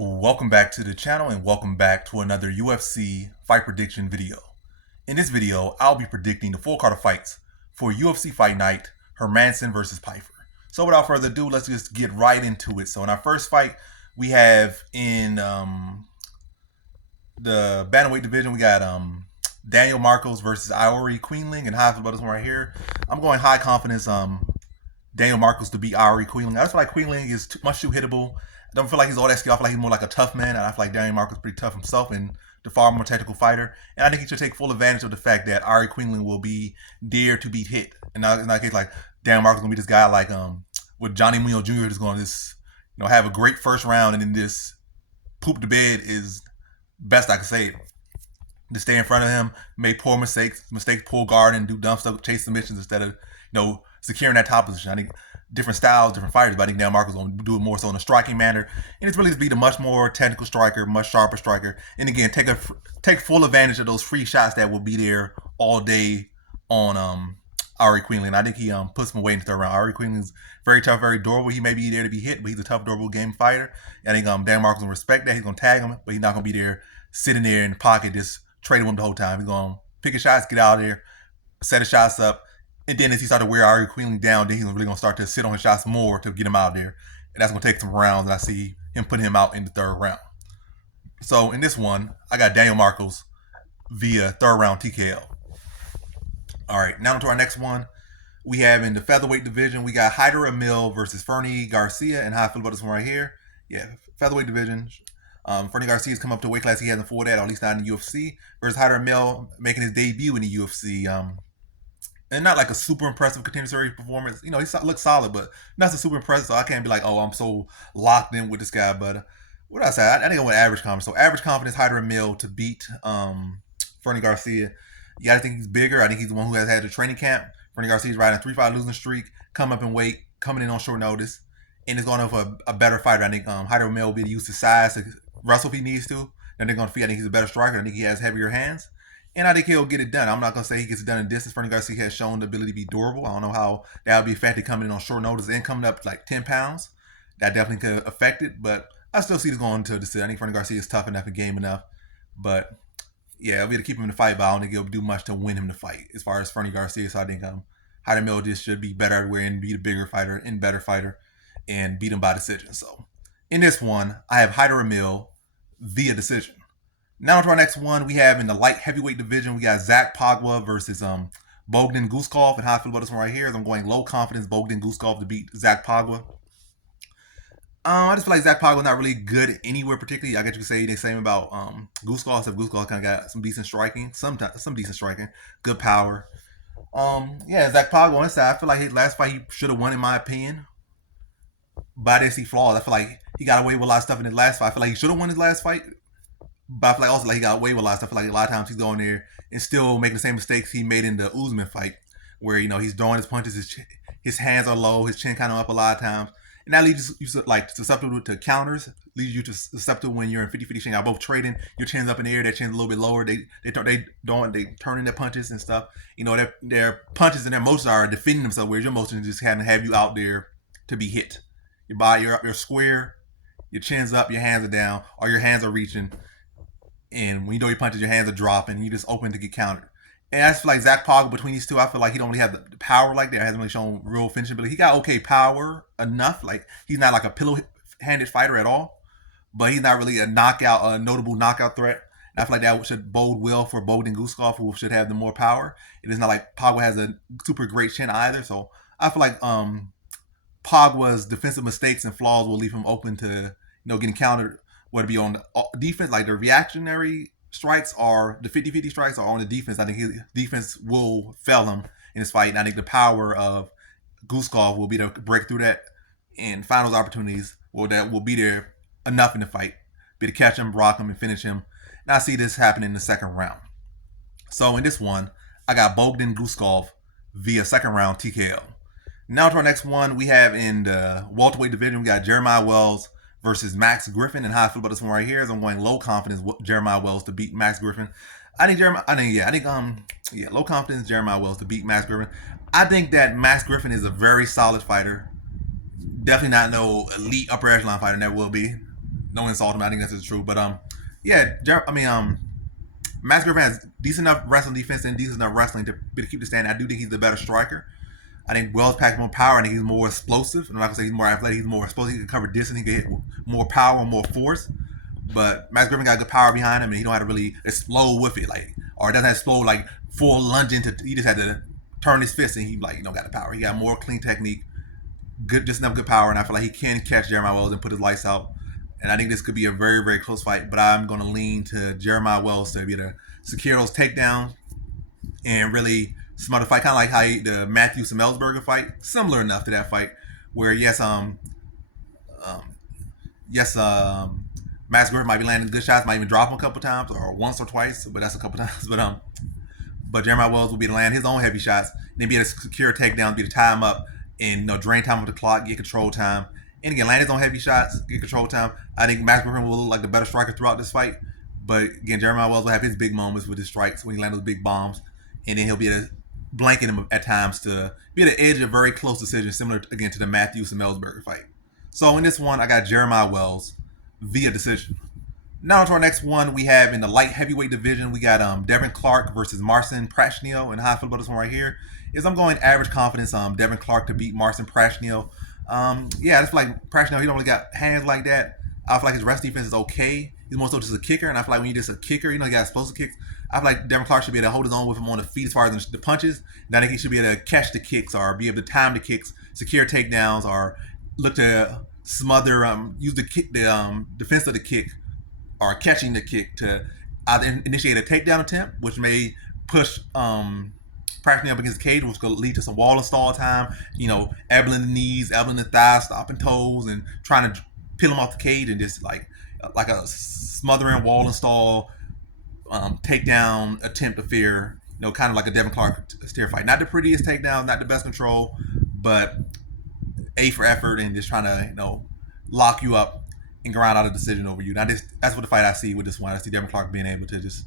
Welcome back to the channel and welcome back to another UFC fight prediction video. In this video, I'll be predicting the full card of fights for UFC Fight Night, Hermansson versus Pyfer. So without further ado, let's just get right into it. So in our first fight, we have in the bantamweight division, we got Daniel Marcos versus Aoriqileng, and high for this one right here. I'm going high confidence Daniel Marcos to beat Aoriqileng. I just feel like Queenling is much too hittable. I don't feel like he's all that skilled. I feel like he's more like a tough man. And I feel like Daniel Marcos is pretty tough himself and the far more technical fighter. And I think he should take full advantage of the fact that Aoriqileng will be dare to beat hit. And not in that case, like Daniel Marcos is gonna be this guy like with Johnny Munoz Jr. who's gonna just have a great first round and then just poop the bed is best I can say. To stay in front of him, make poor mistakes, pull guard and do dumb stuff, chase submissions instead of securing that top position. I think different styles, different fighters, but I think Daniel Marcos is going to do it more so in a striking manner. And it's really to be the much more technical striker, much sharper striker. And again, take full advantage of those free shots that will be there all day on Aoriqileng. I think he puts him away in the third round. Aoriqileng is very tough, very durable. He may be there to be hit, but he's a tough, durable game fighter. And I think Daniel Marcos will respect that. He's going to tag him, but he's not going to be there sitting there in the pocket just trading him the whole time. He's going to pick his shots, get out of there, set his shots up. And then as he started to wear Aoriqileng down, then he's really going to start to sit on his shots more to get him out of there. And that's going to take some rounds. And I see him putting him out in the third round. So in this one, I got Daniel Marcos via third round TKO. All right, now to our next one. We have in the featherweight division, we got Amil versus Fili Garcia. And how I feel about this one right here. Yeah, featherweight division. Fili Garcia's come up to a weight class he hasn't fought at, or at least not in the UFC. Versus Amil making his debut in the UFC. And not like a super impressive contender series performance. He looks solid, but not so super impressive. So I can't be like, oh, I'm so locked in with this guy. But what did I say? I think I went average confidence. So average confidence, Amil to beat Fili Garcia. You got to think he's bigger. I think he's the one who has had the training camp. Fili Garcia's riding a 3-5 losing streak, come up in weight, coming in on short notice, and is going to have a better fighter. I think Amil will be able to use his size to wrestle if he needs to. Then they're going to feel I think he's a better striker. I think he has heavier hands. And I think he'll get it done. I'm not going to say he gets it done in distance. Fili Garcia has shown the ability to be durable. I don't know how that would be affected coming in on short notice and coming up like 10 pounds. That definitely could affect it. But I still see this going to a decision. I think Fili Garcia is tough enough and game enough. But yeah, I'll be able to keep him in the fight, but I don't think he'll do much to win him the fight as far as Fili Garcia. So I think Amil just should be better everywhere and be the bigger fighter and better fighter and beat him by decision. So in this one, I have Amil via decision. Now to our next one, we have in the light heavyweight division, we got Pauga versus Bogdan Guskov. And how I feel about this one right here is I'm going low confidence Bogdan Guskov to beat Pauga. I just feel like Pauga is not really good anywhere particularly. I guess you could say the same about Guskov, except Guskov kind of got some decent striking, some decent striking, good power. Pauga on his side, I feel like his last fight he should have won in my opinion. But I didn't see flaws. I feel like he got away with a lot of stuff in his last fight. I feel like he should have won his last fight. But I feel like also like he got away with a lot of stuff. I feel like a lot of times he's going there and still making the same mistakes he made in the Usman fight, where he's throwing his punches, his hands are low, his chin kind of up a lot of times, and that leads you susceptible to counters. Leads you to susceptible when you're in 50-50 exchange. Y'all both trading, your chin's up in the air, their chin's a little bit lower. They turn in their punches and stuff. Their punches and their motions are defending themselves, whereas your motions just have you out there to be hit. Your body, you're square, your chin's up, your hands are down, or your hands are reaching. And when you throw your punches, your hands are dropping. You just open to get countered. And I feel like Pauga between these two, I feel like he don't really have the power like that. He hasn't really shown real finishing ability. He got okay power enough. Like he's not like a pillow-handed fighter at all, but he's not really a notable knockout threat. And I feel like that should bode well for Bogdan Guskov, who should have the more power. It is not like Pauga has a super great chin either. So I feel like Pauga's defensive mistakes and flaws will leave him open to getting countered. Whether it be on the defense, like the reactionary strikes or the 50-50 strikes, or on the defense, I think his defense will fail him in this fight. And I think the power of Guskov will be to break through that and find those opportunities that will be there enough in the fight. Be to catch him, rock him, and finish him. And I see this happen in the second round. So in this one, I got Bogdan Guskov via second round TKO. Now to our next one, we have in the welterweight division, we got Jeremiah Wells versus Max Griffin. And how I feel about this one right here is I'm going low confidence Jeremiah Wells to beat Max Griffin. Low confidence Jeremiah Wells to beat Max Griffin. I think that Max Griffin is a very solid fighter. Definitely not no elite upper echelon fighter, never will be. no insult him. I think that's the truth. But yeah, Max Griffin has decent enough wrestling defense and decent enough wrestling to keep the stand. I do think he's the better striker. I think Wells packs more power. I think he's more explosive. I'm not gonna say he's more athletic. He's more explosive. He can cover distance. He can hit more power, more force. But Max Griffin got good power behind him, and he don't have to really explode with it, like, or it doesn't have to explode like full lunging to. He just had to turn his fist, and he like got the power. He got more clean technique, good, just enough good power, and I feel like he can catch Jeremiah Wells and put his lights out. And I think this could be a very, very close fight. But I'm going to lean to Jeremiah Wells to be able to secure those takedowns and really smother the fight, kind of like how the Matthew Semelsberger fight, similar enough to that fight, where um, yes, Max Griffin might be landing good shots, might even drop him a couple times or once or twice, but that's a couple times. But Jeremiah Wells will be able to land his own heavy shots, and then be able to secure takedowns, be able to tie him up, and drain time of the clock, get control time, and again land his own heavy shots, get control time. I think Max Griffin will look like the better striker throughout this fight, but again Jeremiah Wells will have his big moments with his strikes when he lands those big bombs, and then he'll be able to blanket him at times to be able to edge a very close decision, similar again to the Matthew Semelsberger fight. So in this one, I got Jeremiah Wells via decision. Now to our next one, we have in the light heavyweight division, we got Devin Clark versus Marcin Prachnio. And how I feel about this one right here is I'm going average confidence Devin Clark to beat Marcin Prachnio. Yeah, I just feel like Prachnio, he don't really got hands like that. I feel like his rest defense is okay. He's more so just a kicker, and I feel like when you're just a kicker, he got explosive kicks. I feel like Devin Clark should be able to hold his own with him on the feet as far as the punches. And I think he should be able to catch the kicks or be able to time the kicks, secure takedowns, or look to smother, use the kick, the defense of the kick, or catching the kick to either initiate a takedown attempt, which may push Prachnio up against the cage, which could lead to some wall and stall time. Elbowing the knees, elbowing the thighs, stopping toes, and trying to peel him off the cage, and just like a smothering wall and stall takedown attempt affair. Kind of like a Devin Clark steer fight. Not the prettiest takedown, not the best control, but A for effort and just trying to lock you up and grind out a decision over you. Now that's what the fight I see with this one. I see Devin Clark being able to just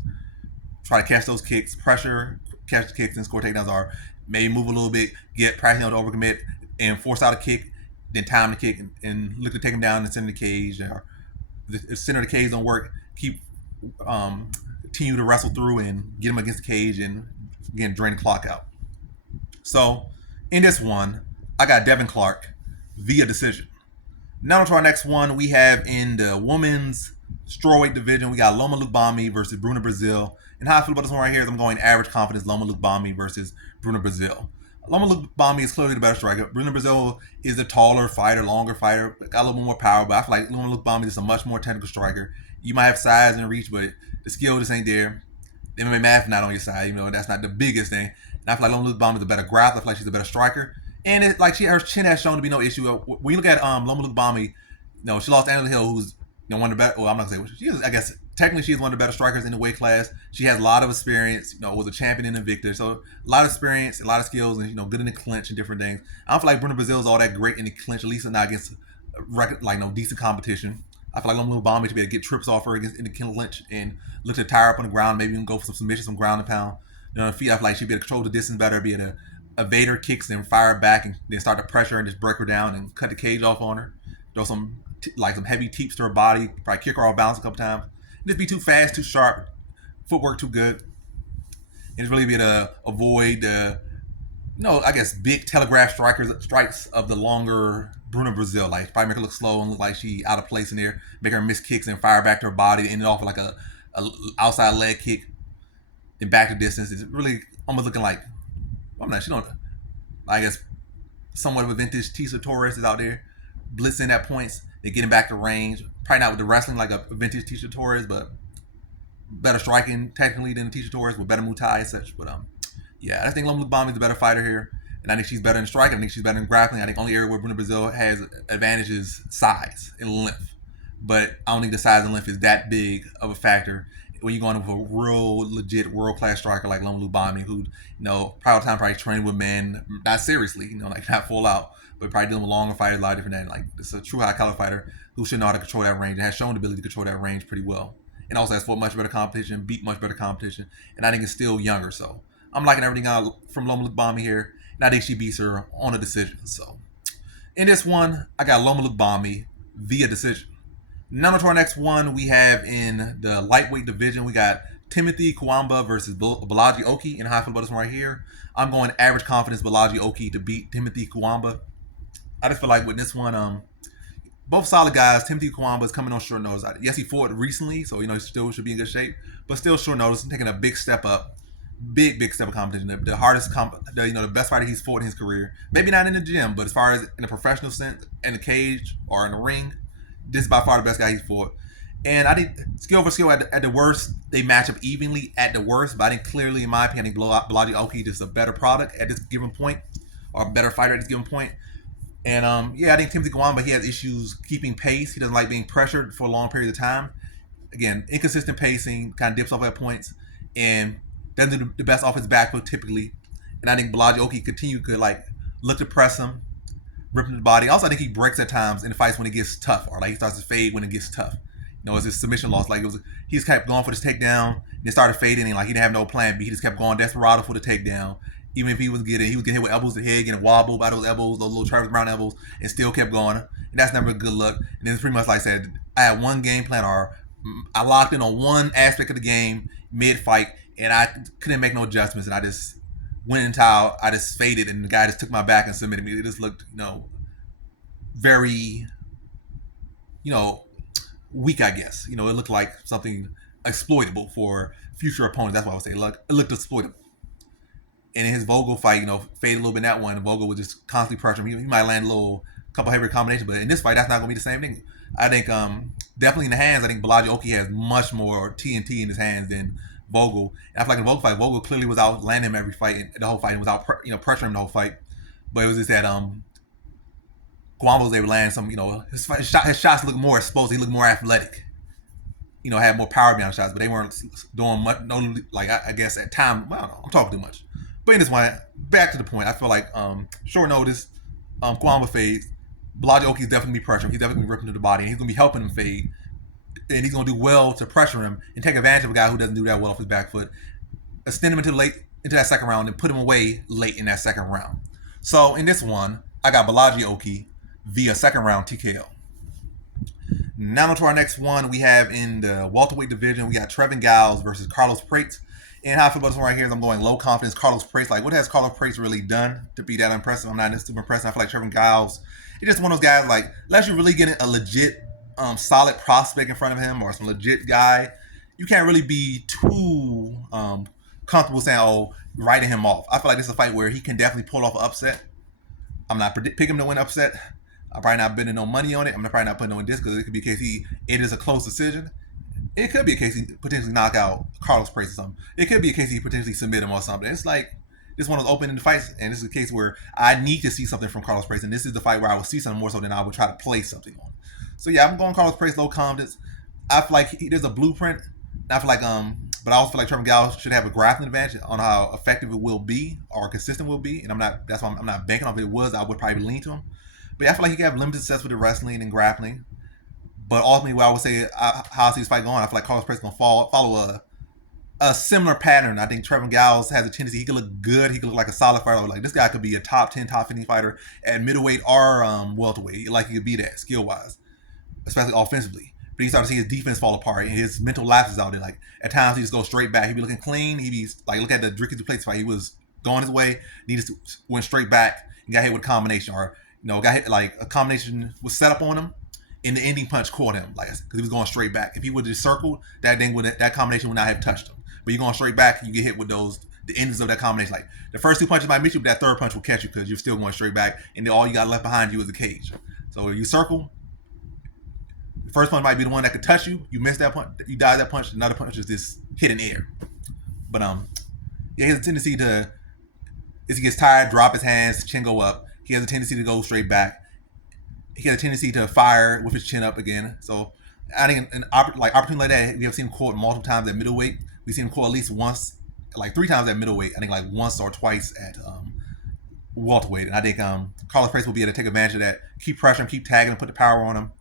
try to catch those kicks, pressure, catch the kicks, and score takedowns, or maybe move a little bit, get Prachnio to overcommit and force out a kick, then time the kick and look to take him down and center the cage, or the center of the cage don't work, continue to wrestle through and get him against the cage and again drain the clock out. So in this one, I got Devin Clark via decision. Now to our next one, we have in the women's strawweight division, we got Loma Lookboonmee versus Bruna Brasil. And how I feel about this one right here is I'm going average confidence Loma Lookboonmee versus Bruna Brasil. Loma Lookboonmee is clearly the better striker. Bruna Brasil is the taller fighter, longer fighter, got a little bit more power, but I feel like Loma Lookboonmee is a much more technical striker. You might have size and reach, but the skill just ain't there. The MMA math not on your side, that's not the biggest thing. And I feel like Loma Lookboonmee is a better grappler. I feel like she's a better striker. And her chin has shown to be no issue. When you look at Loma Lookboonmee, she lost Angela Hill, who's one of the better. Well, I'm not gonna say she is. I guess technically she's one of the better strikers in the weight class. She has a lot of experience. Was a champion and Invicta, so a lot of experience, a lot of skills, and good in the clinch and different things. I don't feel like Bruna Brasil is all that great in the clinch, at least not against decent competition. I feel like Loma Lookboonmee to be able to get trips off her in the clinch and look to tire up on the ground, maybe even go for some submission, some ground and pound. On the feet, I feel like she'd be able to control the distance better, be able to evade her kicks and fire back, and then start to pressure and just break her down and cut the cage off on her. Throw some heavy teeps to her body, probably kick her off balance a couple times. And just be too fast, too sharp, footwork too good, and just really be able to avoid the, I guess big telegraph strikes of the longer Bruna Brasil. Probably make her look slow and look like she out of place in there, make her miss kicks and fire back to her body, and end it off with a outside leg kick and back to distance. It's really almost looking like, I guess somewhat of a vintage Tisa Torres is out there blitzing at points. They're getting back to range. Probably not with the wrestling like a vintage Tisa Torres, but better striking technically than Tisa Torres with better Muay Thai and such. But yeah, I think Loma Lookboonmee is the better fighter here, and I think she's better in striking. I think she's better in grappling. I think only area where Bruna Brasil has advantage is size and length, but I don't think the size and length is that big of a factor when you're going with a real legit world class striker like Loma Lookboonmee, who prior time probably trained with men, not seriously, not full out, but probably dealing with longer fighters, a lot of different things. It's a true high caliber fighter who should know how to control that range and has shown the ability to control that range pretty well, and also has fought much better competition, beat much better competition, and I think is still younger. So I'm liking everything out from Loma Lookboonmee here, and I think she beats her on a decision. So in this one, I got Loma Lookboonmee via decision. Now to our next one, we have in the lightweight division, we got Timothy Cuamba versus Balaji Oki in high flyweight right here. I'm going average confidence Balaji Oki to beat Timothy Cuamba. I just feel like with this one, both solid guys. Timothy Cuamba is coming on short notice. Yes, he fought recently, so he still should be in good shape, but still short notice and taking a big step up. Big step of competition. The hardest, the best fighter he's fought in his career. Maybe not in the gym, but as far as in a professional sense, in the cage or in the ring, this is by far the best guy he's fought. And I think skill for skill at the worst, they match up evenly at the worst. But I think clearly, in my opinion, I think Balaji Oki is a better product at this given point, or a better fighter at this given point. And I think Timothy Cuamba, he has issues keeping pace. He doesn't like being pressured for a long period of time. Again, inconsistent pacing, kind of dips off at points, and doesn't do the best off his back foot typically. And I think Balaji Oki could look to press him, rip him to the body. Also, I think he breaks at times in the fights when it gets tough, or he starts to fade when it gets tough. It's his submission loss. He just kept going for this takedown, and it started fading, and he didn't have no plan B. He just kept going desperado for the takedown. Even if he was getting hit with elbows to the head, getting wobbled by those elbows, those little Travis Brown elbows, and still kept going. And that's never a good look. And then it's pretty much like I said, I had one game plan, or I locked in on one aspect of the game mid-fight, and I couldn't make no adjustments, and I just went into I just faded, and the guy just took my back and submitted me. It just looked, very, weak, I guess. It looked like something exploitable for future opponents. That's what I would say. It looked exploitable. And in his Vogel fight, faded a little bit in that one. Vogel would just constantly pressure him. He might land a couple heavier combinations, but in this fight, that's not going to be the same thing. I think definitely in the hands, I think Balaji Oki has much more TNT in his hands than Vogel. And I feel like in the Vogel fight, Vogel clearly was out landing him every fight, the whole fight, and was out pressuring him the whole fight. But it was just that Cuamba was able to land some, his shots looked more exposed. He looked more athletic. Had more power behind shots, but they weren't doing much. No, I guess at time, well, I'm talking too much. But in this one, back to the point, I feel like short notice, Cuamba fades. Balaji Oki is definitely be pressuring him. He's definitely ripping to the body, and he's going to be helping him fade. And he's going to do well to pressure him and take advantage of a guy who doesn't do that well off his back foot. Extend him into that second round and put him away late in that second round. So in this one, I got Balaji Oki via second round TKO. Now to our next one, we have in the welterweight division, we got Trevin Giles versus Carlos Prates. And how I feel about this one right here is I'm going low confidence Carlos Prates. What has Carlos Prates really done to be that impressive? I'm not super impressed. I feel like Trevin Giles is just one of those guys, unless you're really getting a legit, solid prospect in front of him or some legit guy, you can't really be too comfortable saying, writing him off. I feel like this is a fight where he can definitely pull off an upset. I'm not picking him to win upset. I'm probably not betting no money on it. I'm probably not putting no in this because it could be a case it is a close decision. It could be a case he potentially knock out Carlos Prates or something. It could be a case he potentially submit him or something. It's like this one of those open-ended fights, and this is a case where I need to see something from Carlos Prates, and this is the fight where I will see something more so than I would try to play something on. So yeah, I'm going Carlos Prates low confidence. I feel like there's a blueprint. I feel like but I also feel like Trevin Giles should have a grappling advantage on how effective it will be or consistent will be, and that's why I'm not banking on if it was. I would probably lean to him. But yeah, I feel like he could have limited success with the wrestling and grappling. But ultimately, what I would say, how I see this fight going, I feel like Carlos Prates is going to follow a similar pattern. I think Trevin Giles has a tendency, he could look good, he could look like a solid fighter. Like this guy could be a top 10, top 15 fighter at middleweight or welterweight. He could be that skill-wise, especially offensively. But you start to see his defense fall apart and his mental lapses out there. At times, he just goes straight back. He'd be looking clean. He'd be, look at the Ricky Duplessis fight. He was going his way, went straight back and got hit with a combination. Or, got hit, a combination was set up on him. And the ending punch caught him, because he was going straight back. If he would have just circled, that combination would not have touched him. But you're going straight back, you get hit with the endings of that combination. The first two punches might miss you, but that third punch will catch you because you're still going straight back, and then all you got left behind you is the cage. So if you circle, the first punch might be the one that could touch you. You miss that punch, you dodge that punch. Another punch is just hit in air. But he has a tendency to, as he gets tired, drop his hands, chin go up. He has a tendency to go straight back. He has a tendency to fire with his chin up again. So I think an opportunity like that, we have seen him caught multiple times at middleweight. We've seen him caught at least once, 3 times at middleweight. I think once or twice at welterweight. And I think Carlos Prates will be able to take advantage of that, keep pressuring, keep tagging, put the power on him,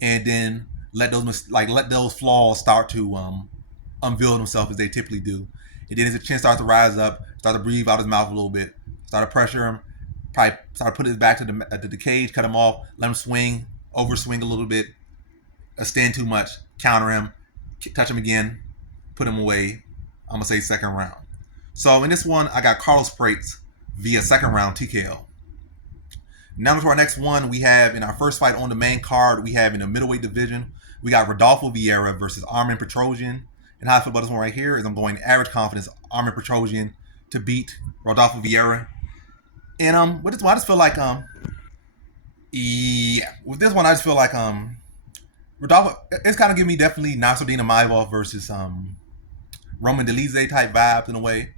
and then let those flaws start to unveil themselves as they typically do. And then as the chin starts to rise up, start to breathe out his mouth a little bit, start to pressure him. Probably start to put his back to the cage, cut him off, let him swing, overswing a little bit, extend too much, counter him, touch him again, put him away. I'm going to say second round. So in this one, I got Carlos Prates via second round TKO. Now to our next one, we have in our first fight on the main card, we have in the middleweight division, we got Rodolfo Vieira versus Armin Petrosyan. And how I feel about this one right here is I'm going average confidence Armin Petrosyan to beat Rodolfo Vieira. And with this one, I just feel like with this one I just feel like Rodolfo, it's kind of giving me definitely Nasruddin Imavov versus Roman Dolidze type vibes in a way,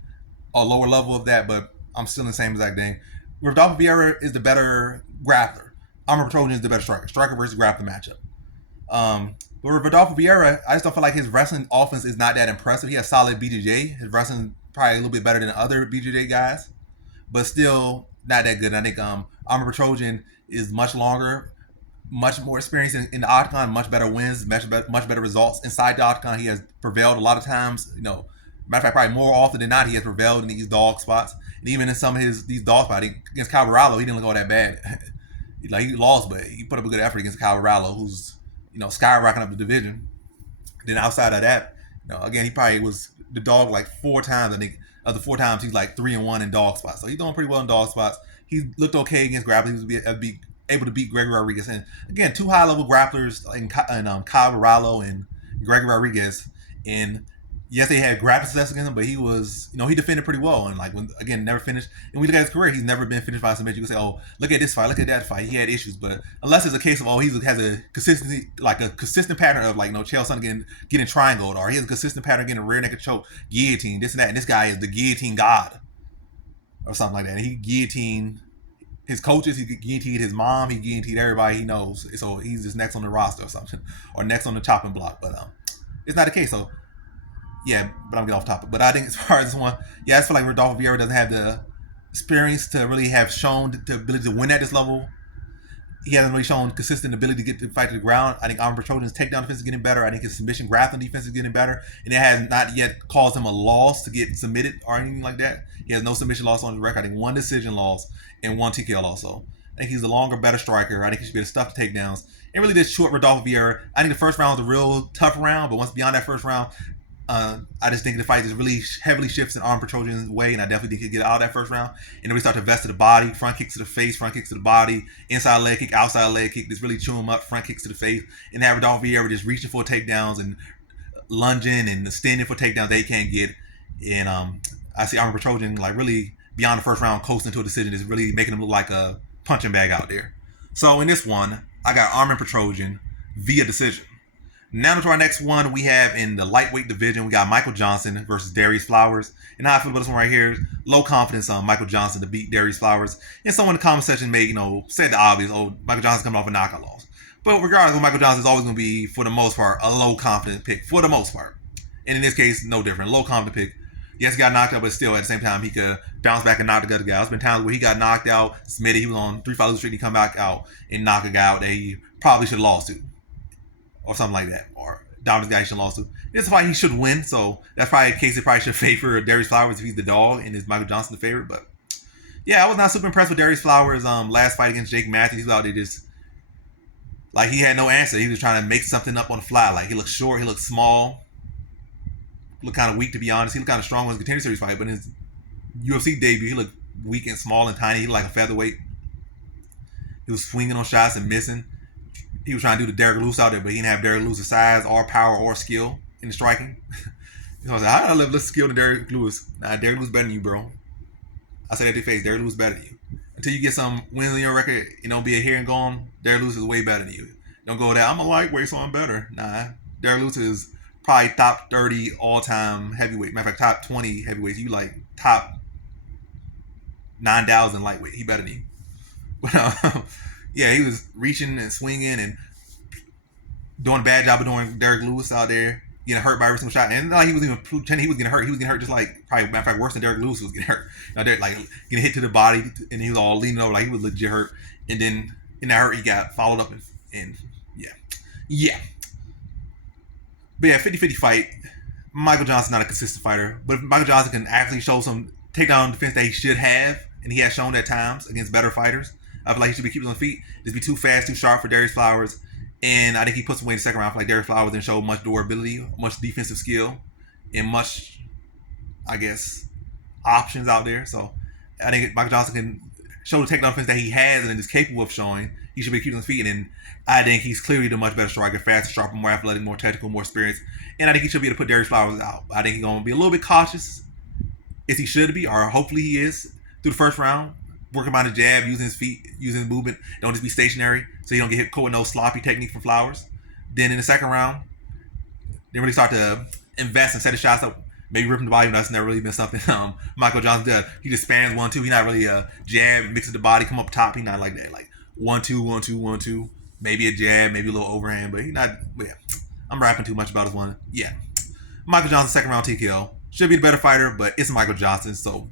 a lower level of that, but I'm still in the same exact thing. Rodolfo Vieira is the better grappler. Armin Petrosyan is the better striker. Striker versus grappler matchup. But with Rodolfo Vieira, I just don't feel like his wrestling offense is not that impressive. He has solid BJJ. His wrestling probably a little bit better than other BJJ guys, but still not that good. And I think Armin Petrosyan is much longer, much more experienced in the octagon, much better wins, much better results inside the octagon. He has prevailed a lot of times. Matter of fact, probably more often than not, he has prevailed in these dog spots. And even in some of these dog spots, against Calvaralo, he didn't look all that bad. He lost, but he put up a good effort against Calvaralo, who's skyrocketing up the division. Then outside of that, again, he probably was the dog like 4 times. I think of the 4 times he's like 3-1 in dog spots. So he's doing pretty well in dog spots. He looked okay against grapplers. He was able to beat Gregory Rodrigues. And again, 2 high-level grapplers in Calvaralo and Gregory Rodrigues. And yes, they had grappling success against him, but he was, he defended pretty well. And never finished. And we look at his career, he's never been finished by submission. You can say, oh, look at this fight, look at that fight. He had issues, but unless it's a case of, he has a consistency, like a consistent pattern of Chael Sonnen getting triangled, or he has a consistent pattern of getting a rear naked choke, guillotine, this and that. And this guy is the guillotine god, or something like that. And he guillotined his coaches, he guillotined his mom, he guillotined everybody he knows. So he's just next on the roster or something, or next on the chopping block. But it's not the case. So yeah, but I'm getting off topic. But I think as far as this one, I just feel like Rodolfo Vieira doesn't have the experience to really have shown the ability to win at this level. He hasn't really shown consistent ability to get the fight to the ground. I think Armin Petrosyan's takedown defense is getting better. I think his submission grappling defense is getting better. And it has not yet caused him a loss to get submitted or anything like that. He has no submission loss on his record. I think 1 decision loss and 1 TKO loss. So I think he's a longer, better striker. I think he should be able to stuff the takedowns. And really just short Rodolfo Vieira. I think the first round was a real tough round, but once beyond that first round, I just think the fight just really heavily shifts in Armin Petrosyan's way, and I definitely think he'd get out of that first round. And then we start to vest to the body, front kicks to the face, front kicks to the body, inside leg kick, outside leg kick, just really chew him up, front kicks to the face. And have Rodolfo Vieira just reaching for takedowns and lunging and standing for takedowns they can't get. And I see Armin Petrosyan really beyond the first round coasting to a decision, is really making him look like a punching bag out there. So in this one, I got Armin Petrosyan via decision. Now to our next one, we have in the lightweight division, we got Michael Johnson versus Darius Flowers. And how I feel about this one right here, low confidence on Michael Johnson to beat Darius Flowers. And someone in the comment section may, said the obvious, Michael Johnson's coming off a knockout loss. But regardless, Michael Johnson is always going to be, for the most part, a low confidence pick, for the most part. And in this case, no different. Low confident pick. Yes, he got knocked out, but still, at the same time, he could bounce back and knock the other guy. There's been times where he got knocked out, submitted, he was on 3 fight losing streak, he come back out and knock a guy out that he probably should have lost to. Or something like that. Or dominant guy he should have lost to. This is a fight he should win, so that's probably a case that probably should favor Darius Flowers if he's the dog and is Michael Johnson the favorite. But yeah, I was not super impressed with Darius Flowers' last fight against Jake Matthews. He was out there just he had no answer. He was trying to make something up on the fly. He looked short, he looked small, looked kind of weak, to be honest. He looked kind of strong in his contender series fight, but in his UFC debut, he looked weak and small and tiny. He looked like a featherweight. He was swinging on shots and missing. He was trying to do the Derek Lewis out there, but he didn't have Derek Lewis' size or power or skill in the striking. I was like, how do I have less skill than Derek Lewis? Nah, Derek Lewis better than you, bro. I said that to your face, Derek Lewis better than you. Until you get some wins on your record, be a here and gone, Derek Lewis is way better than you. Don't go there, I'm a lightweight, so I'm better. Nah, Derek Lewis is probably top 30 all-time heavyweight. Matter of fact, top 20 heavyweights. You top 9,000 lightweight. He better than you. But yeah, he was reaching and swinging and doing a bad job of doing Derek Lewis out there, getting hurt by every single shot. And he was even pretending he was getting hurt. He was getting hurt just probably, matter of fact, worse than Derek Lewis was getting hurt. Derek, getting hit to the body, and he was all leaning over he was legit hurt. And then in that hurt, he got followed up and yeah. But yeah, 50-50 fight. Michael Johnson's not a consistent fighter, but if Michael Johnson can actually show some takedown defense that he should have, and he has shown at times against better fighters, I feel like he should be keeping on his feet. Just be too fast, too sharp for Darius Flowers. And I think he puts away in the second round. I feel like Derek Flowers didn't show much durability, much defensive skill, and much, I guess, options out there. So I think Michael Johnson can show the takedown offense that he has and is capable of showing. He should be keeping his feet. And I think he's clearly the much better striker, faster, sharper, more athletic, more technical, more experienced. And I think he should be able to put Derek Flowers out. I think he's going to be a little bit cautious, as he should be, or hopefully he is, through the first round. Working on the jab, using his feet, using his movement. Don't just be stationary, so you don't get hit caught with no sloppy technique from Flowers. Then in the second round, they really start to invest and set his shots up. Maybe ripping the body, but that's never really been something Michael Johnson does. He just spans 1-2. He's not really a jab, mixes the body, come up top. He's not like that. Like 1-2, 1-2, 1-2. Maybe a jab, maybe a little overhand, but he's not. But yeah, I'm rapping too much about his one. Yeah, Michael Johnson, second round TKO. Should be the better fighter, but it's Michael Johnson, so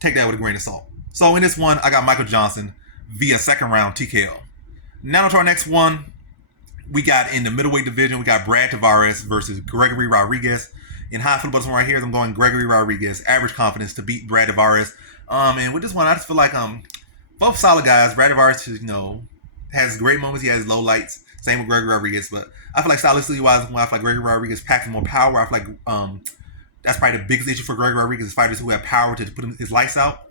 take that with a grain of salt. So in this one, I got Michael Johnson via second round TKO. Now to our next one. We got in the middleweight division, we got Brad Tavares versus Gregory Rodrigues. In high football, right here, I'm going Gregory Rodrigues, average confidence to beat Brad Tavares. And with this one, I just feel like both solid guys. Brad Tavares, has great moments. He has low lights. Same with Gregory Rodrigues, but I feel like stylistically wise, I feel like Gregory Rodrigues packs more power. I feel like that's probably the biggest issue for Gregory Rodrigues is fighters who have power to put his lights out.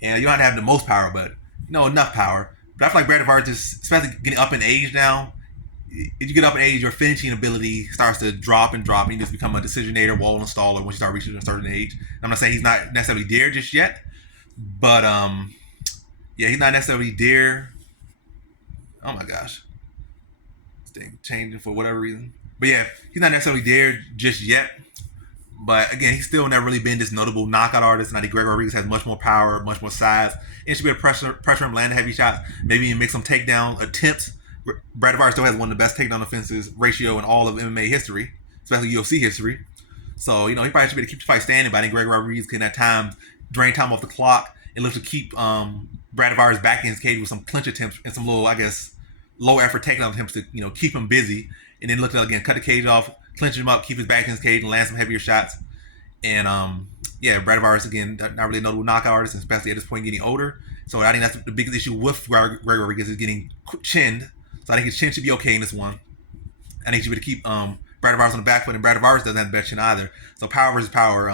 And you don't have to have the most power, but enough power. But I feel like Brad Tavares, especially getting up in age now. If you get up in age, your finishing ability starts to drop, and you just become a decisionator, wall installer once you start reaching a certain age. I'm not saying he's not necessarily there just yet, but he's not necessarily there. Oh my gosh, this thing changing for whatever reason. But yeah, he's not necessarily there just yet. But again, he's still never really been this notable knockout artist. And I think Greg Rodrigues has much more power, much more size, and should be able to pressure him, land heavy shots, maybe even make some takedown attempts. Brad Tavares still has one of the best takedown offenses ratio in all of MMA history, especially UFC history. So, he probably should be able to keep the fight standing, but I think Greg Rodrigues can at times drain time off the clock and look to keep Brad Tavares back in his cage with some clinch attempts and some little, I guess, low effort takedown attempts to, keep him busy. And then look to, again, cut the cage off, clinch him up, keep his back in his cage, and land some heavier shots. And, Brad Tavares, again, not really a notable knockout artist, especially at this point getting older. So I think that's the biggest issue with Greg Rodrigues is getting chinned. So I think his chin should be okay in this one. I think he should be able to keep Brad Tavares on the back foot, and Brad Tavares doesn't have the best chin either. So power versus power.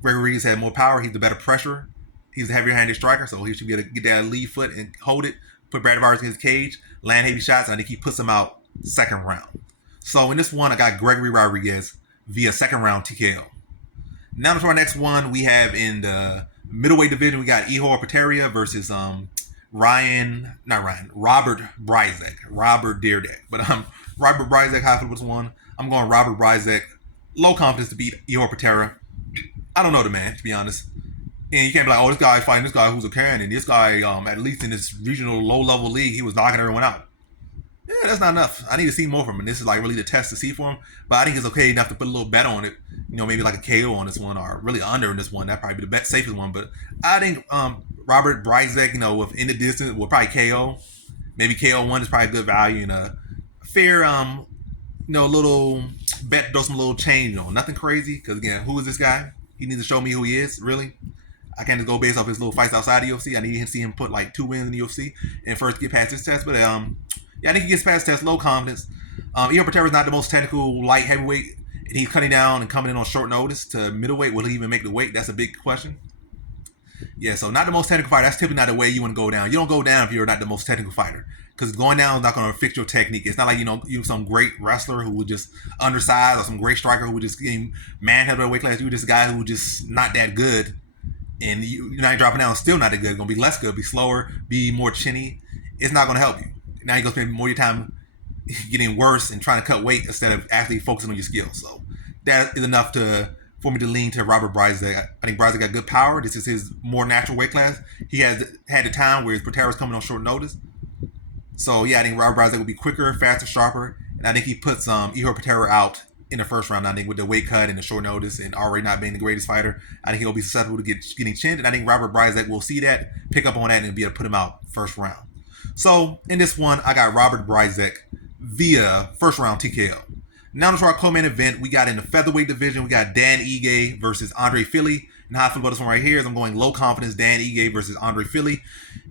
Greg Rodrigues had more power. He's the better pressure. He's a heavier-handed striker, so he should be able to get that lead foot and hold it, put Brad Tavares in his cage, land heavy shots, and I think he puts him out second round. So in this one, I got Gregory Rodrigues via second round TKO. Now to our next one, we have in the middleweight division, we got Ihor Potieria versus Robert Bryczek. Robert Deerdek. But Robert Bryczek, high foot was one. I'm going Robert Bryczek. Low confidence to beat Ihor Potieria. I don't know the man, to be honest. And you can't be like, this guy's fighting this guy who's a cannon. This guy, at least in this regional low-level league, he was knocking everyone out. Yeah, that's not enough. I need to see more from him. This is like really the test to see for him. But I think it's okay enough to put a little bet on it. Maybe like a KO on this one or really under in this one. That'd probably be the safest one. But I think Robert Bryczek, with in the distance, will probably KO. Maybe KO 1 is probably good value and a fair, little bet, throw some little change on. Nothing crazy. Because again, who is this guy? He needs to show me who he is, really. I can't just go based off his little fights outside the UFC. I need to see him put like 2 wins in the UFC and first get past this test. But I think he gets past the test, low confidence. Ihor Potieria is not the most technical light heavyweight. And he's cutting down and coming in on short notice to middleweight. Will he even make the weight? That's a big question. Yeah, so not the most technical fighter. That's typically not the way you want to go down. You don't go down if you're not the most technical fighter. Because going down is not going to fix your technique. It's not like, you're some great wrestler who would just undersize or some great striker who would just get manhandled at a weight class. You're just a guy who just not that good. And you're not dropping down, still not that good. It's going to be less good, be slower, be more chinny. It's not going to help you. Now you're going to spend more of your time getting worse and trying to cut weight instead of actually focusing on your skills. So that is enough for me to lean to Robert Bryczek. I think Bryczek got good power. This is his more natural weight class. He has had a time where his Potieria was coming on short notice. So yeah, I think Robert Bryczek will be quicker, faster, sharper, and I think he puts Ihor Potieria out in the first round. I think with the weight cut and the short notice and already not being the greatest fighter, I think he'll be susceptible to getting chinned, and I think Robert Bryczek will see that, pick up on that, and be able to put him out first round. So in this one, I got Robert Bryczek via first round TKO. Now to our co-main event, we got in the featherweight division, we got Dan Ige versus Andre Fili. And how I feel about this one right here is I'm going low confidence Dan Ige versus Andre Fili.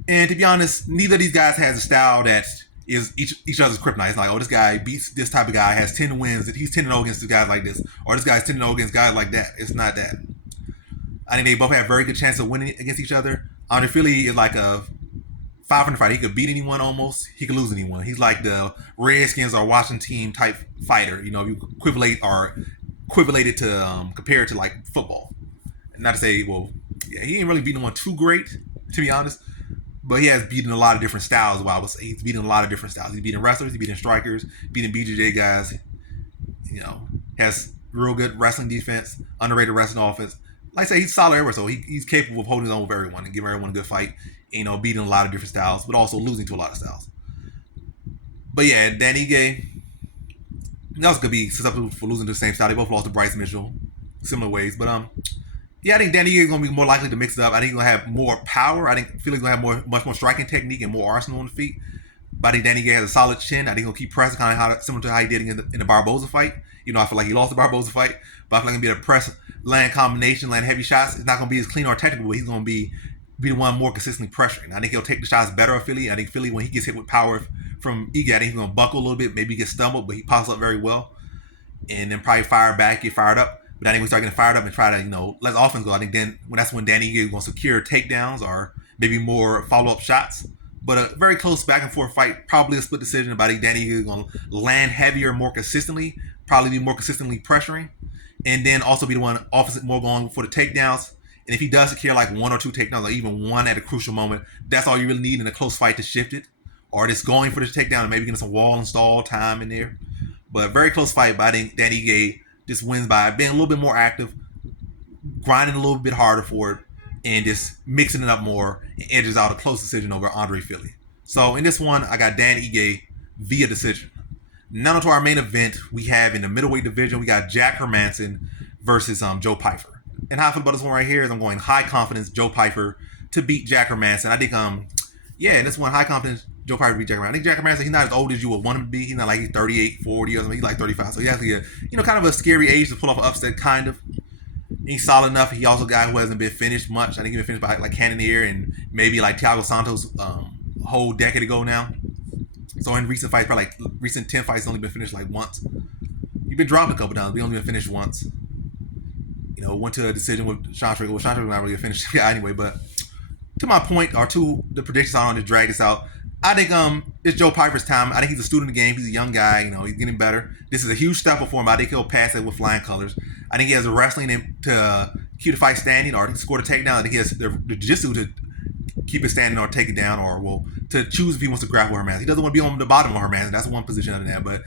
And to be honest, neither of these guys has a style that is each other's kryptonite. It's like, oh, this guy beats this type of guy, has 10 wins, he's 10-0 against guys like this, or this guy's 10-0 against guys like that. It's not that. I think they both have very good chance of winning against each other. Andre Fili is like a 500 fighter. He could beat anyone almost. He could lose anyone. He's like the Redskins or Washington team type fighter. You know, if you equivalate it to compare it to like football. Not to say, well, yeah, he ain't really beaten one too great, to be honest. But he has beaten a lot of different styles. Well, I would say he's beaten a lot of different styles. He's beaten wrestlers, he's beaten strikers, beaten BJJ guys. You know, has real good wrestling defense, underrated wrestling offense. Like I say, he's solid everywhere, so he's capable of holding his own with everyone and giving everyone a good fight. You know, beating a lot of different styles, but also losing to a lot of styles. But yeah, Dan Ige, that was gonna be susceptible for losing to the same style. They both lost to Bryce Mitchell, similar ways. But yeah, I think Dan Ige is gonna be more likely to mix it up. I think he's gonna have more power. I think Felix gonna have much more striking technique and more arsenal on the feet. But I think Dan Ige has a solid chin. I think he'll keep pressing, kind of similar to how he did in the Barboza fight. You know, I feel like he lost the Barboza fight, but I feel like he's gonna be a press, land combination, land heavy shots. It's not gonna be as clean or technical, but he's gonna be the one more consistently pressuring. I think he'll take the shots better of Fili. I think Fili, when he gets hit with power from Ige, I think he's gonna buckle a little bit, maybe get stumbled, but he pops up very well, and then probably fire back, get fired up. But I think we start getting fired up and try to, you know, let offense go. I think then that's when Danny Ige is going to secure takedowns or maybe more follow-up shots. But a very close back and forth fight, probably a split decision. But I think Danny Ige is going to land heavier more consistently, probably be more consistently pressuring, and then also be the one offensive more going for the takedowns. And if he does secure like one or two takedowns, or even one at a crucial moment, that's all you really need in a close fight to shift it, or just going for the takedown and maybe getting some wall install time in there. But very close fight. But I think Danny Ige just wins by being a little bit more active, grinding a little bit harder for it, and just mixing it up more, and edges out a close decision over Andre Fili. So in this one, I got Dan Ige via decision. Now to our main event, we have in the middleweight division, we got Jack Hermansson versus Joe Pyfer. And how I feel about this one right here is I'm going high confidence Joe Pyfer to beat Jack Hermansson. I think in this one, high confidence Joe Pyfer beat Jack Hermansson. I think Jack Hermansson, he's not as old as you would want him to be. He's not like he's 38, 40 or something. He's like 35. So he has to get, kind of a scary age to pull off an upset, kind of. He's solid enough. He also a guy who hasn't been finished much. I think he's been finished by like Cannonier and maybe like Thiago Santos a whole decade ago now. So in recent fights, probably like recent 10 fights, only been finished like once. He's been dropped a couple times, but he only been finished once. You know, went to a decision with Sean Strickland. Well, Sean Strickland not really a finished guy anyway, but to my point, or to the predictions I don't want to drag this out, I think it's Joe Pyfer's time. I think he's a student of the game. He's a young guy. You know, he's getting better. This is a huge step for him. I think he'll pass it with flying colors. I think he has the wrestling to keep the fight standing or to score the takedown. I think he has the jiu-jitsu to keep it standing or take it down, or well, to choose if he wants to grapple Hermansson. He doesn't want to be on the bottom of Hermansson. That's one position other than that. But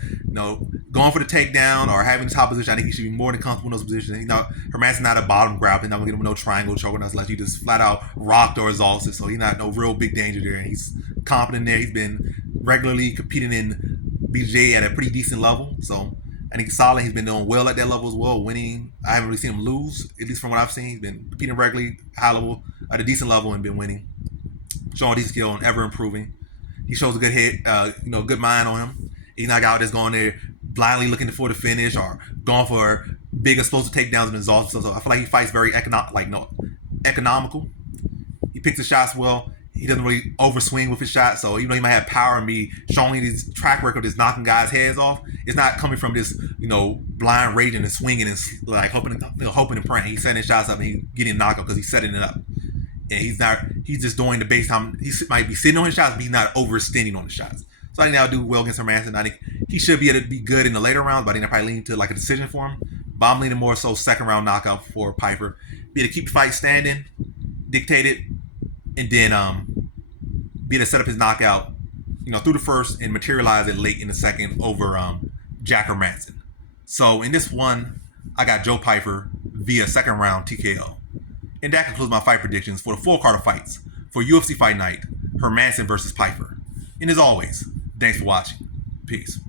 going for the takedown or having the top position, I think he should be more than comfortable in those positions. Hermansson's not a bottom grappler. He's not gonna get him no triangle choke unless you just flat out rocked or exhausted. So he's not no real big danger there. And he's competent there. He's been regularly competing in BJJ at a pretty decent level. So I think he's solid. He's been doing well at that level as well, winning. I haven't really seen him lose, at least from what I've seen. He's been competing regularly, high level, at a decent level, and been winning. Showing decent skill and ever improving. He shows a good head, good mind on him. He's not out just going there blindly looking for the finish or going for big explosive takedowns and exhaustion. So I feel like he fights very economical. He picks his shots well. He doesn't really overswing with his shots. So even though he might have power and be showing his track record, just knocking guys' heads off, it's not coming from this, blind raging and swinging and like hoping and praying. He's setting his shots up and he's getting knocked out because he's setting it up. And he's just doing the base time. He might be sitting on his shots, but he's not overextending on the shots. So I think that'll do well against Hermansson. I think he should be able to be good in the later rounds, but I think I probably lean to like a decision for him. But I'm leaning more so second round knockout for Pyfer. Be able to keep the fight standing, dictate it, and then be able to set up his knockout, through the first and materialize it late in the second over Jack Hermansson. So in this one, I got Joe Pyfer via second round TKO. And that concludes my fight predictions for the full card of fights for UFC Fight Night, Hermansson versus Pyfer. And as always, thanks for watching. Peace.